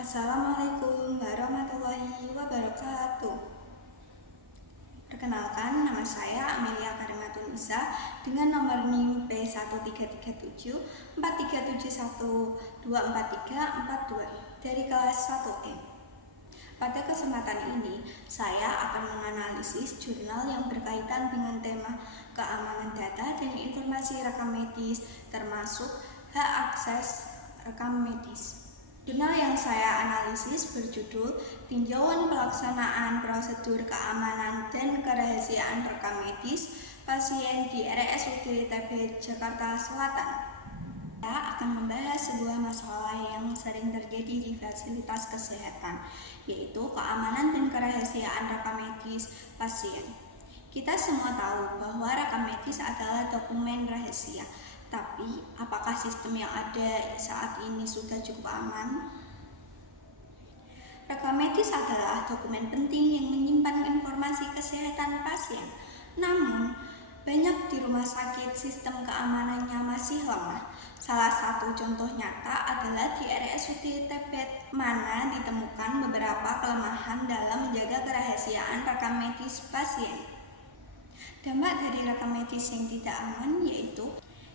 Assalamualaikum warahmatullahi wabarakatuh. Perkenalkan, nama saya Amelia Karimatunisa dengan nomor NIM P1337437124342 dari kelas 1E. Pada kesempatan ini, saya akan menganalisis jurnal yang berkaitan dengan tema keamanan data dan informasi rekam medis, termasuk hak akses rekam medis. Jurnal yang saya analisis berjudul Tinjauan Pelaksanaan Prosedur Keamanan dan Kerahasiaan Rekam Medis Pasien di RSUD TB Jakarta Selatan. Saya akan membahas sebuah masalah yang sering terjadi di fasilitas kesehatan, yaitu keamanan dan kerahasiaan rekam medis pasien. Kita semua tahu bahwa rekam medis adalah dokumen rahasia. Tapi, apakah sistem yang ada saat ini sudah cukup aman? Rekam medis adalah dokumen penting yang menyimpan informasi kesehatan pasien. Namun, banyak di rumah sakit sistem keamanannya masih lemah. Salah satu contoh nyata adalah di RSUD Tebet, mana ditemukan beberapa kelemahan dalam menjaga kerahasiaan rekam medis pasien. Dampak dari rekam medis yang tidak aman yaitu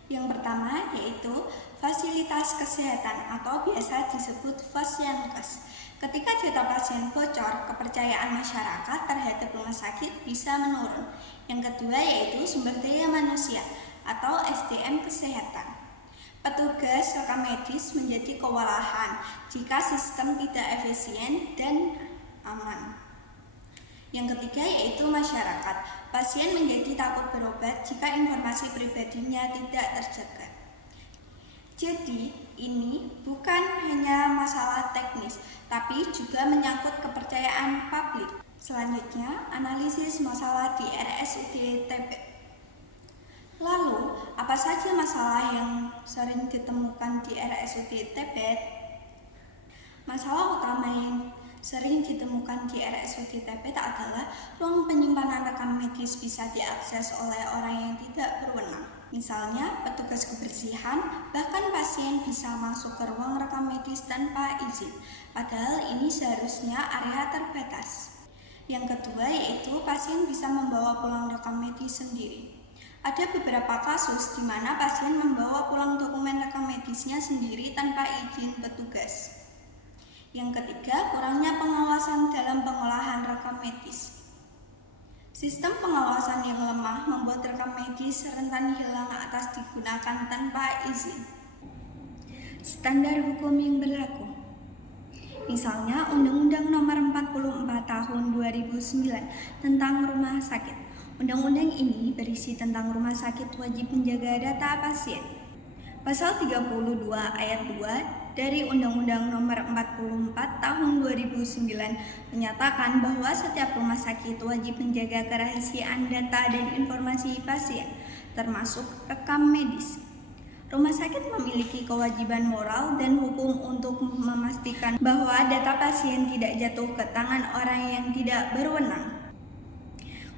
yang pertama yaitu fasilitas kesehatan atau biasa disebut Fasyankes. Ketika data pasien bocor, kepercayaan masyarakat terhadap rumah sakit bisa menurun. Yang kedua yaitu sumber daya manusia atau SDM kesehatan. Petugas rekam medis menjadi kewalahan jika sistem tidak efisien dan aman. Yang ketiga yaitu masyarakat. Pasien menjadi takut berobat jika informasi pribadinya tidak terjaga. Jadi, ini bukan hanya masalah teknis, tapi juga menyangkut kepercayaan publik. Selanjutnya, analisis masalah di RSUD Tebet. Lalu, apa saja masalah yang sering ditemukan di RSUD Tebet? Masalah utama yang sering ditemukan di RSUD Tebet adalah ruang penyimpanan rekam medis bisa diakses oleh orang yang tidak berwenang. Misalnya, petugas kebersihan, bahkan pasien bisa masuk ke ruang rekam medis tanpa izin, padahal ini seharusnya area terbatas. Yang kedua yaitu pasien bisa membawa pulang rekam medis sendiri. Ada beberapa kasus di mana pasien membawa pulang dokumen rekam medisnya sendiri tanpa izin petugas. Yang ketiga, kurangnya pengawasan dalam pengolahan rekam medis. Sistem pengawasan yang lemah membuat rekam medis rentan hilang atas digunakan tanpa izin. Standar hukum yang berlaku. Misalnya Undang-Undang Nomor 44 Tahun 2009 tentang rumah sakit. Undang-undang ini berisi tentang rumah sakit wajib menjaga data pasien. Pasal 32 ayat 2 dari Undang-Undang Nomor 44 Tahun 2009 menyatakan bahwa setiap rumah sakit wajib menjaga kerahasiaan data dan informasi pasien, termasuk rekam medis. Rumah sakit memiliki kewajiban moral dan hukum untuk memastikan bahwa data pasien tidak jatuh ke tangan orang yang tidak berwenang.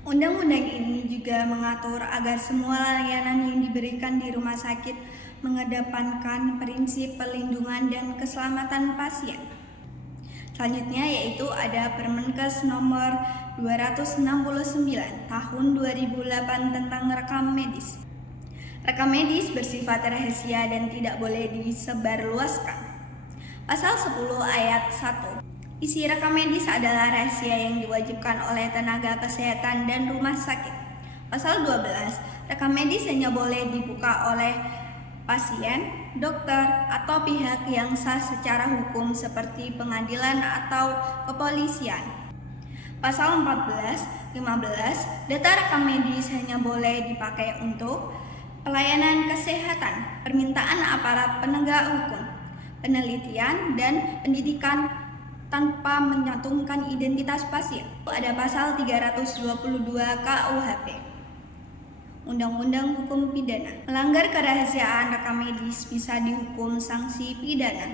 Undang-undang ini juga mengatur agar semua layanan yang diberikan di rumah sakit mengedepankan prinsip perlindungan dan keselamatan pasien. Selanjutnya yaitu ada Permenkes nomor 269 tahun 2008 tentang rekam medis. Rekam medis bersifat rahasia dan tidak boleh disebarluaskan. Pasal 10 ayat 1. Isi rekam medis adalah rahasia yang diwajibkan oleh tenaga kesehatan dan rumah sakit. Pasal 12. Rekam medis hanya boleh dibuka oleh pasien, dokter, atau pihak yang sah secara hukum seperti pengadilan atau kepolisian. Pasal 14, 15, data rekam medis hanya boleh dipakai untuk pelayanan kesehatan, permintaan aparat penegak hukum, penelitian, dan pendidikan tanpa menyantumkan identitas pasien. Ada pasal 322 KUHP. Undang-Undang Hukum Pidana. Melanggar kerahasiaan rekam medis bisa dihukum sanksi pidana.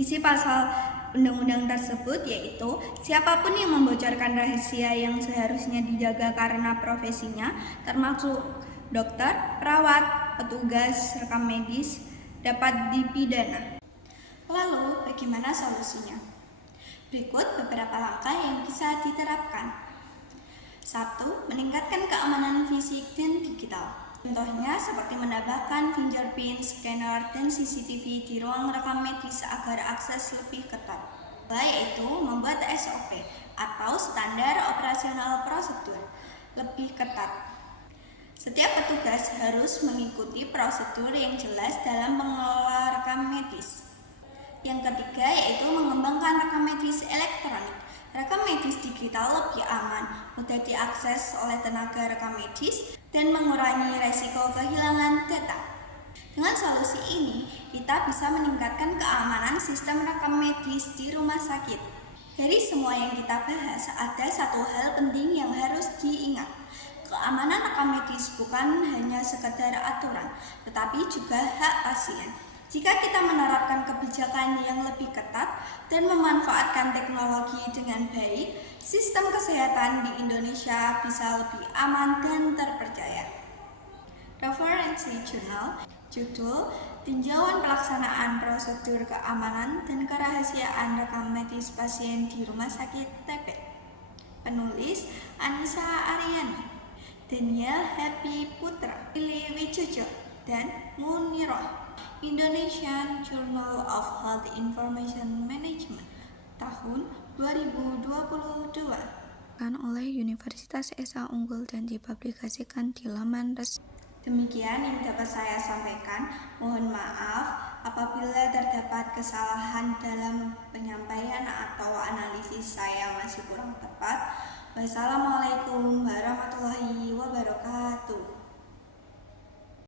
Isi pasal undang-undang tersebut yaitu siapapun yang membocorkan rahasia yang seharusnya dijaga karena profesinya, termasuk dokter, perawat, petugas rekam medis, dapat dipidana. Lalu, bagaimana solusinya? Berikut beberapa langkah yang bisa diterapkan. 1. Meningkatkan keamanan fisik dan digital. Contohnya seperti menambahkan fingerprint, scanner, dan CCTV di ruang rekam medis agar akses lebih ketat. Yaitu membuat SOP atau standar operasional prosedur lebih ketat. Setiap petugas harus mengikuti prosedur yang jelas dalam mengelola rekam medis. Yang ketiga yaitu mengembangkan rekam medis elektronik. Rekam medis digital lebih aman, mudah diakses oleh tenaga rekam medis, dan mengurangi resiko kehilangan data. Dengan solusi ini, kita bisa meningkatkan keamanan sistem rekam medis di rumah sakit. Dari semua yang kita bahas, ada satu hal penting yang harus diingat. Keamanan rekam medis bukan hanya sekedar aturan, tetapi juga hak pasien. Jika kita menerapkan kebijakan yang lebih ketat dan memanfaatkan teknologi dengan baik, sistem kesehatan di Indonesia bisa lebih aman dan terpercaya. Referensi jurnal, judul Tinjauan Pelaksanaan Prosedur Keamanan dan Kerahasiaan Rekam Medis Pasien di Rumah Sakit TP. Penulis Anissa Aryani, Daniel Happy Putra, Lili Wijojo, dan Muniroh. Indonesian Journal of Health Information Management tahun 2022 oleh Universitas Esa Unggul dan dipublikasikan di laman resmi. Demikian yang dapat saya sampaikan. Mohon maaf apabila terdapat kesalahan dalam penyampaian atau analisis saya masih kurang tepat. Wassalamualaikum warahmatullahi wabarakatuh.